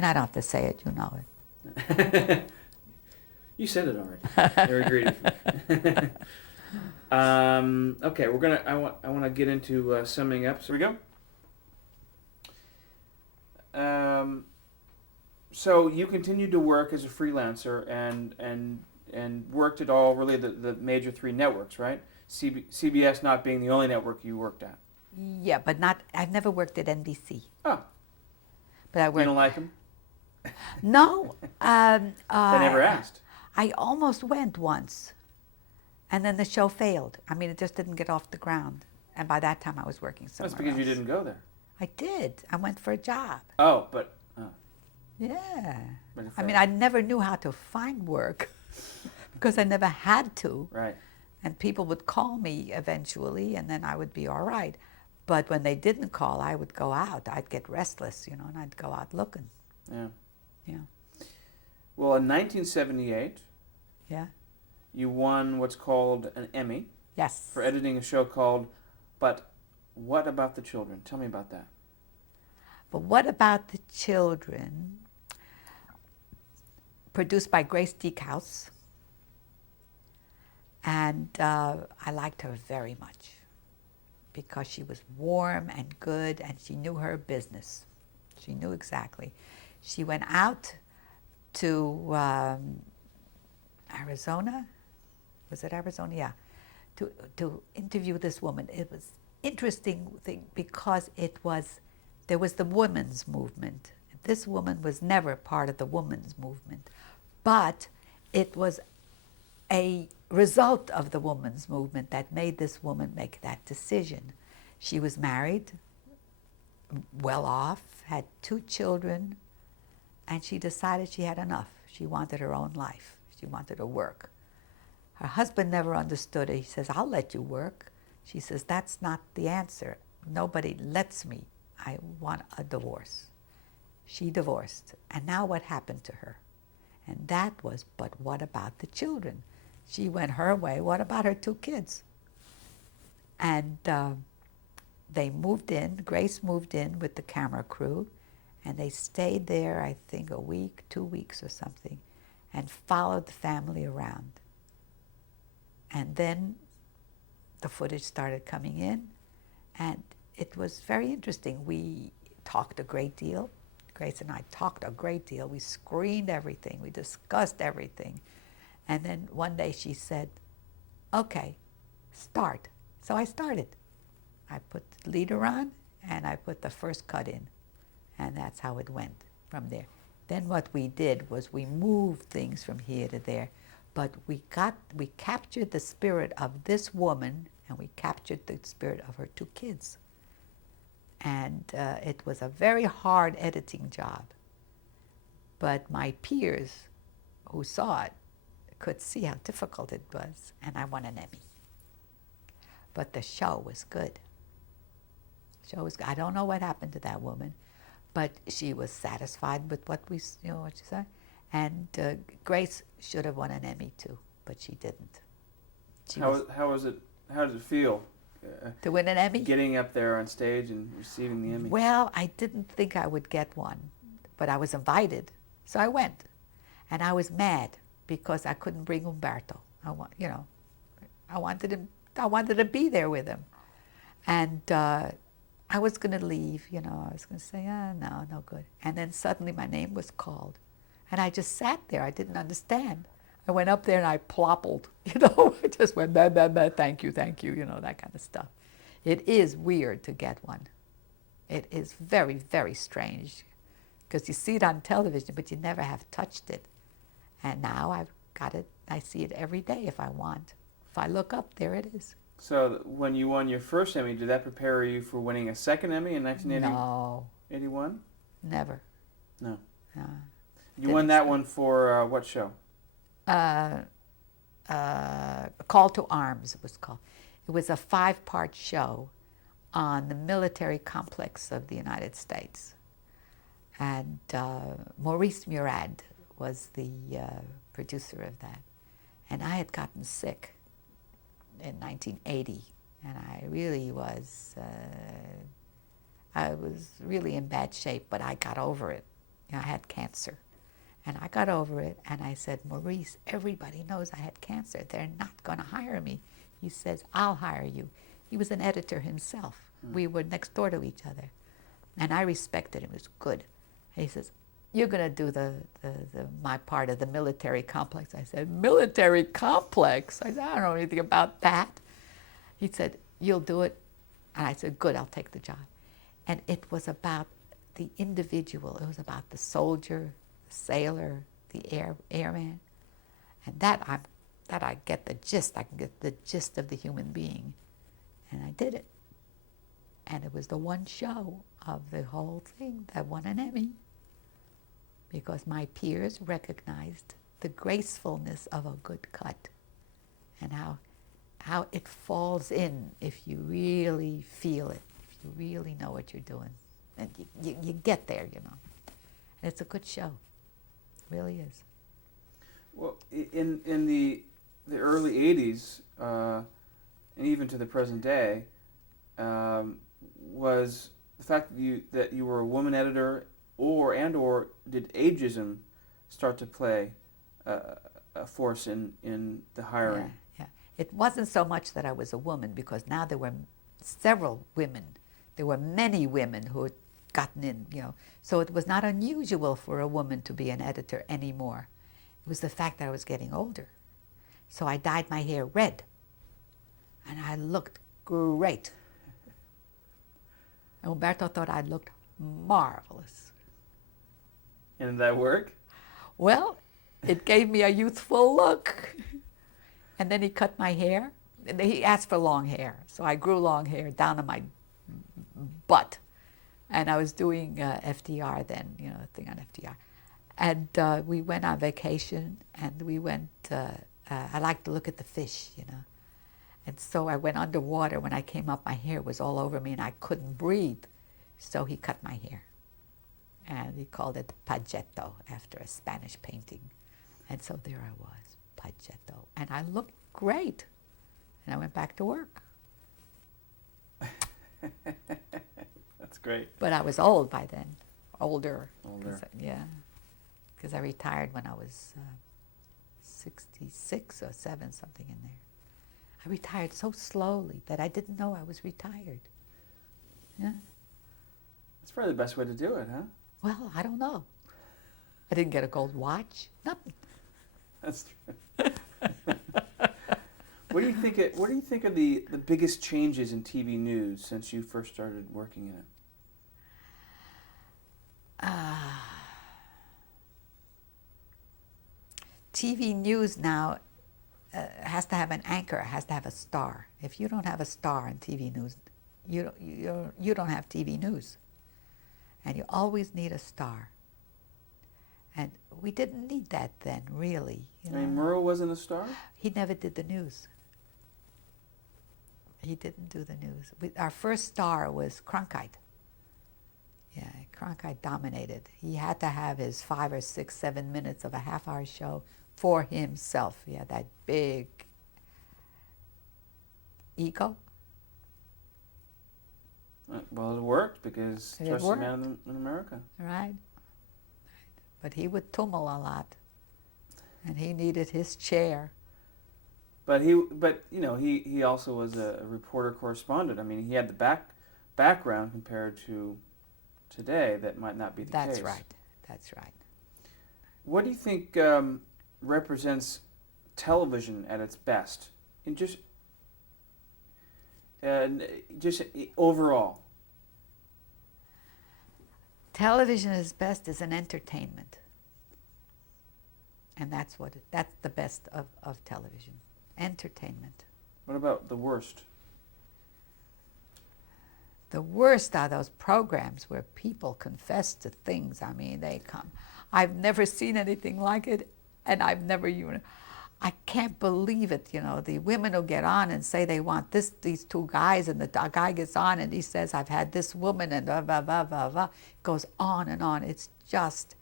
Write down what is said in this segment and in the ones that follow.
And I don't have to say it, you know it. You said it already. They're agreed with me. Okay, I want to get into summing up. So here we go. So you continued to work as a freelancer and worked at all really the major three networks, right? CBS not being the only network you worked at. Yeah, but not. I've never worked at NBC. Oh, But I you worked. don't like them? No, They never asked. I almost went once, and then the show failed. I mean, it just didn't get off the ground. And by that time, I was working somewhere That's because else. you didn't go there. I did. I went for a job. Oh, but Yeah. but it I mean, failed. I never knew how to find work because I never had to. Right. And people would call me eventually, and then I would be all right. But when they didn't call, I would go out. I'd get restless, you know, and I'd go out looking. Yeah. Yeah. Well, in 1978, Yeah. you won what's called an Emmy Yes. for editing a show called But What About the Children? Tell me about that. But what about the children? Produced by Grace Deakhouse. And I liked her very much because she was warm and good and she knew her business. She knew exactly. She went out to Arizona. Was it Arizona? Yeah. To interview this woman. It was interesting thing because there was the women's movement. This woman was never part of the women's movement, but it was a result of the women's movement that made this woman make that decision. She was married, well off, had 2 children, and she decided she had enough. She wanted her own life. She wanted to work. Her husband never understood her. He says, I'll let you work. She says, that's not the answer. Nobody lets me. I want a divorce. She divorced. And now what happened to her? And that was, but what about the children? She went her way. What about her 2 kids? And they moved in. Grace moved in with the camera crew. And they stayed there, I think, a week, 2 weeks or something, and followed the family around. And then the footage started coming in, and it was very interesting. We talked a great deal. Grace and I talked a great deal. We screened everything. We discussed everything. And then one day she said, okay, start. So I started. I put the leader on, and I put the first cut in. And that's how it went from there. Then what we did was we moved things from here to there. But we captured the spirit of this woman, and we captured the spirit of her 2 kids. And it was a very hard editing job. But my peers who saw it could see how difficult it was, and I won an Emmy. But the show was good. The show was good. I don't know what happened to that woman, but she was satisfied with what what she said. And Grace should have won an Emmy too, but she didn't. How was it? How did it feel? To win an Emmy? Getting up there on stage and receiving the Emmy. Well, I didn't think I would get one, but I was invited, so I went, and I was mad because I couldn't bring Umberto. I wanted him. I wanted to be there with him, and I was going to leave. I was going to say, no good. And then suddenly my name was called. And I just sat there. I didn't understand. I went up there and I ploppled, I just went, bah, bah, bah, thank you, that kind of stuff. It is weird to get one. It is very, very strange because you see it on television, but you never have touched it. And now I've got it. I see it every day if I want. If I look up, there it is. So when you won your first Emmy, did that prepare you for winning a second Emmy in 1981? No. 81? Never. No. No. You won that one for what show? Call to Arms, it was called. It was a 5-part show on the military complex of the United States. And Maurice Murad was the producer of that. And I had gotten sick in 1980, and I really was, I was really in bad shape, but I got over it. You know, I had cancer. And I got over it, and I said, Maurice, everybody knows I had cancer. They're not going to hire me. He says, I'll hire you. He was an editor himself. We were next door to each other. And I respected him. It was good. And he says, you're going to do my part of the military complex. I said, military complex? I said, I don't know anything about that. He said, you'll do it. And I said, good, I'll take the job. And it was about the individual. It was about the soldier, the sailor, the airman. And that I get the gist. I can get the gist of the human being. And I did it. And it was the one show of the whole thing that won an Emmy, because my peers recognized the gracefulness of a good cut and how it falls in if you really feel it, if you really know what you're doing. And you get there, you know. And it's a good show. It really is. Well, in the early 80s, and even to the present day, was the fact that you were a woman editor, or did ageism start to play a force in the hiring? Yeah. It wasn't so much that I was a woman, because now there were several women. There were many women who had gotten in, you know. So it was not unusual for a woman to be an editor anymore. It was the fact that I was getting older. So I dyed my hair red, and I looked great. And Umberto thought I looked marvelous. And did that work? Well, it gave me a youthful look. And then he cut my hair. He asked for long hair, so I grew long hair down to my butt. And I was doing FDR then, you know, a thing on FDR. And we went on vacation, and we went, I like to look at the fish, you know. And so I went underwater. When I came up, my hair was all over me, and I couldn't breathe. So he cut my hair. And he called it Pagetto, after a Spanish painting. And so there I was, Pagetto. And I looked great. And I went back to work. That's great. But I was old by then, older. Older. Yeah, because I retired when I was 66 or 7, something in there. I retired so slowly that I didn't know I was retired. Yeah. That's probably the best way to do it, huh? Well, I don't know. I didn't get a gold watch, nothing. That's true. What do you think are the biggest changes in TV news since you first started working in it? TV news now has to have an anchor, has to have a star. If you don't have a star in TV news, you don't have TV news. And you always need a star. And we didn't need that then, really. You know? I mean, Merle wasn't a star? He never did the news. He didn't do the news. Our first star was Cronkite. Yeah, Cronkite dominated. He had to have his 5 or 6, 7 minutes of a half-hour show for himself. He had that big ego. Well, it worked because trusted man in America. Right. But he would tummel a lot, and he needed his chair. But he also was a reporter correspondent. I mean, he had the background compared to today that might not be the case. That's right. That's right. What do you think represents television at its best? In just overall. Television is best as an entertainment. And that's the best of television. Entertainment. What about the worst? The worst are those programs where people confess to things. I mean, they come. I've never seen anything like it, and I've never even. I can't believe it. You know, the women who get on and say they want these 2 guys, and the guy gets on and he says, "I've had this woman," and blah blah blah blah blah. It goes on and on. It's just.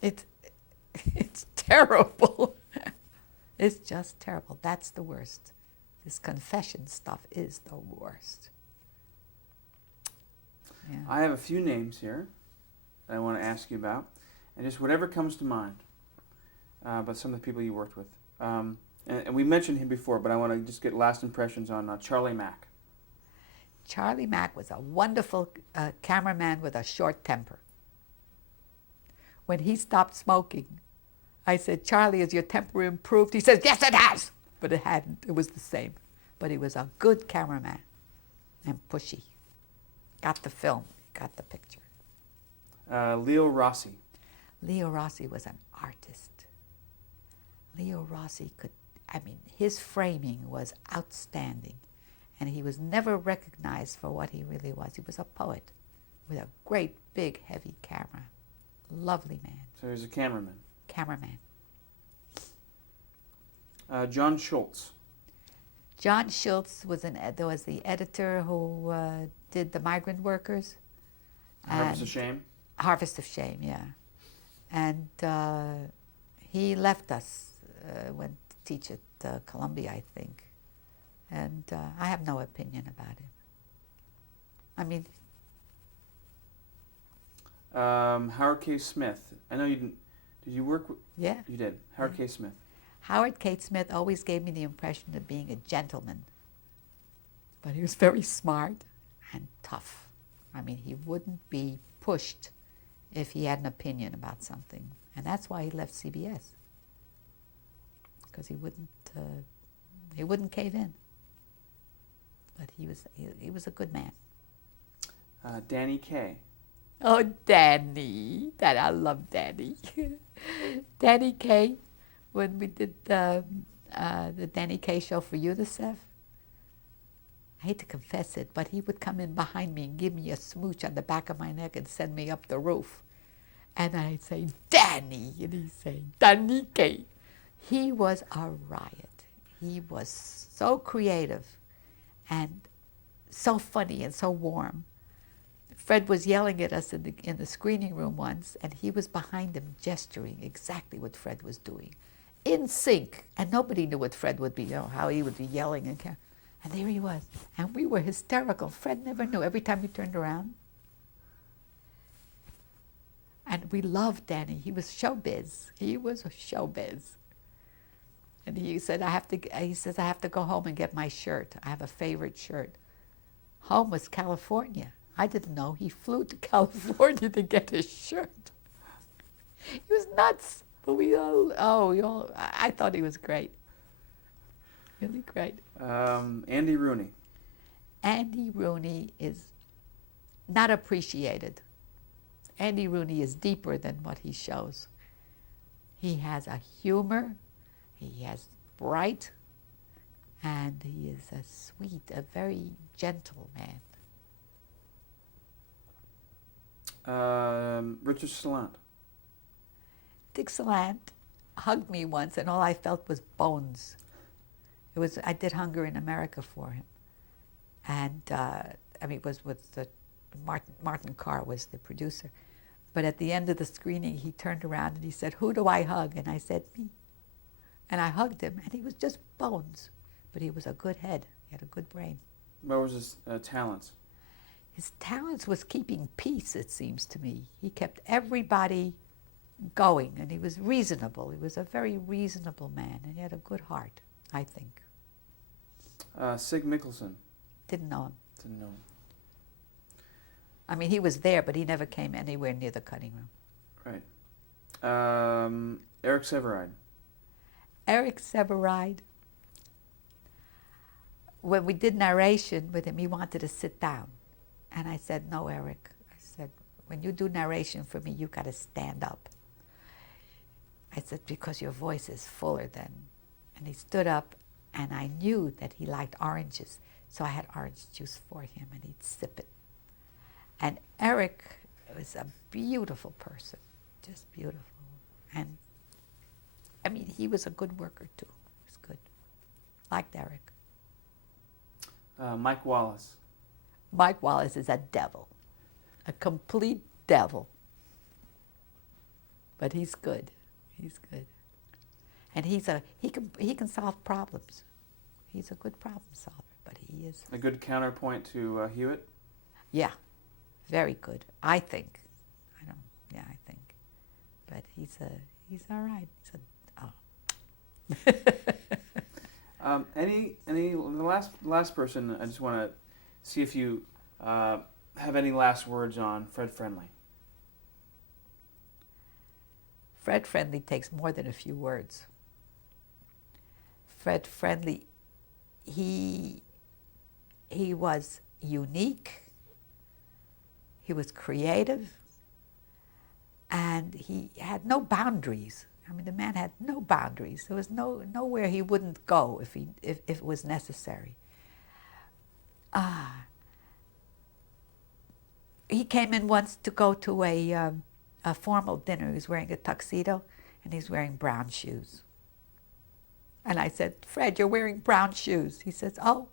It's terrible. It's just terrible. That's the worst. This confession stuff is the worst. Yeah. I have a few names here that I want to ask you about, and just whatever comes to mind. But some of the people you worked with, and we mentioned him before, but I want to just get last impressions on Charlie Mack. Charlie Mack was a wonderful cameraman with a short temper. When he stopped smoking, I said, "Charlie, has your temper improved?" He says, "Yes, it has." But it hadn't. It was the same. But he was a good cameraman and pushy. Got the film, got the picture. Leo Rossi. Leo Rossi was an artist. Leo Rossi his framing was outstanding. And he was never recognized for what he really was. He was a poet with a great, big, heavy camera. Lovely man. So he was a cameraman. Cameraman. John Schultz. John Schultz was the editor who did The Migrant Workers. Harvest of Shame. Harvest of Shame, yeah. And he left us, went to teach at Columbia, I think. And I have no opinion about him. I mean... Howard K. Smith. I know you didn't... Did you work with... Yeah. You did. Howard K. Smith. Howard K. Smith always gave me the impression of being a gentleman. But he was very smart and tough. I mean, he wouldn't be pushed if he had an opinion about something. And that's why he left CBS. Because he wouldn't cave in. But he was a good man. Danny Kaye. Oh, Danny. I love Danny. Danny Kaye, when we did the Danny Kaye show for UNICEF, I hate to confess it, but he would come in behind me and give me a smooch on the back of my neck and send me up the roof. And I'd say, "Danny," and he'd say, "Danny Kaye." He was a riot. He was so creative and so funny and so warm. Fred was yelling at us in the screening room once, and he was behind him gesturing exactly what Fred was doing, in sync. And nobody knew what Fred would be, how he would be yelling. And there he was. And we were hysterical. Fred never knew every time he turned around. And we loved Danny. He was showbiz. He was a showbiz. And he said, I have to go home and get my shirt. I have a favorite shirt. Home was California. I didn't know he flew to California to get his shirt. He was nuts. But I thought he was great. Really great. Andy Rooney. Andy Rooney is not appreciated. Andy Rooney is deeper than what he shows. He has a humor. He has bright, and he is a very gentle man. Richard Salant. Dick Salant hugged me once, and all I felt was bones. I did Hunger in America for him, and it was with Martin Carr was the producer. But at the end of the screening, he turned around and he said, "Who do I hug?" And I said, "Me." And I hugged him, and he was just bones. But he was a good head. He had a good brain. What was his talents? His talents was keeping peace, it seems to me. He kept everybody going, and he was reasonable. He was a very reasonable man, and he had a good heart, I think. Sig Mickelson. Didn't know him. Didn't know him. I mean, he was there, but he never came anywhere near the cutting room. Right. Eric Sevareid. Eric Sevareid, when we did narration with him, he wanted to sit down. And I said, "No, Eric." I said, "When you do narration for me, you got to stand up." I said, "Because your voice is fuller then." And he stood up, and I knew that he liked oranges. So I had orange juice for him, and he'd sip it. And Eric was a beautiful person, just beautiful. And I mean, he was a good worker too. He was good. Liked Eric. Mike Wallace. Mike Wallace is a devil, a complete devil. But he's good. He's good. And he can solve problems. He's a good problem solver, but he is. A good counterpoint to Hewitt. Yeah. Very good, I think. I don't. Yeah, I think. But he's all right. The last person, I just want to see if you have any last words on Fred Friendly. Fred Friendly takes more than a few words. Fred Friendly, he was unique, he was creative, and he had no boundaries. I mean, the man had no boundaries. There was nowhere he wouldn't go if it was necessary. He came in once to go to a formal dinner. He was wearing a tuxedo, and he's wearing brown shoes. And I said, Fred, you're wearing brown shoes. He says, oh,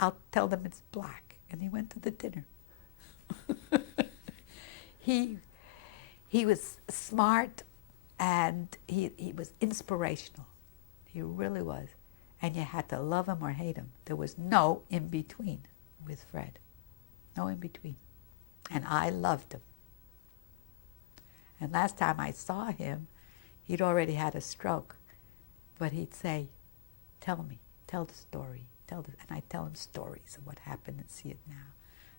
I'll tell them it's black. And he went to the dinner. He was smart, and he was inspirational. He really was. And you had to love him or hate him. There was no in-between with Fred. No in-between. And I loved him. And last time I saw him, he'd already had a stroke. But he'd say, tell me, tell the story, and I'd tell him stories of what happened and see it now.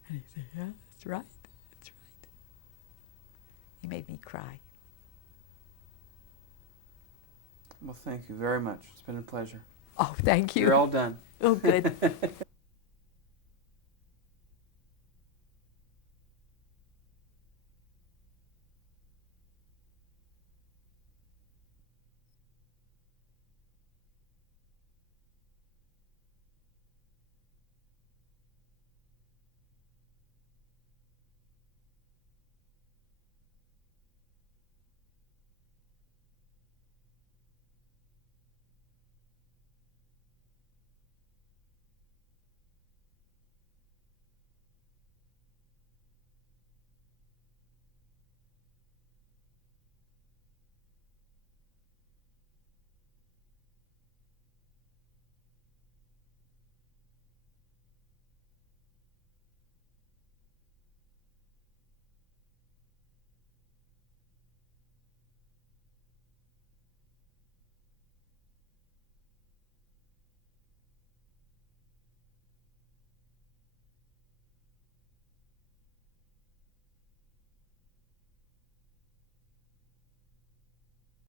And he'd say, yeah, that's right, that's right. He made me cry. Well, thank you very much. It's been a pleasure. Oh, thank you. You're all done. Oh, good.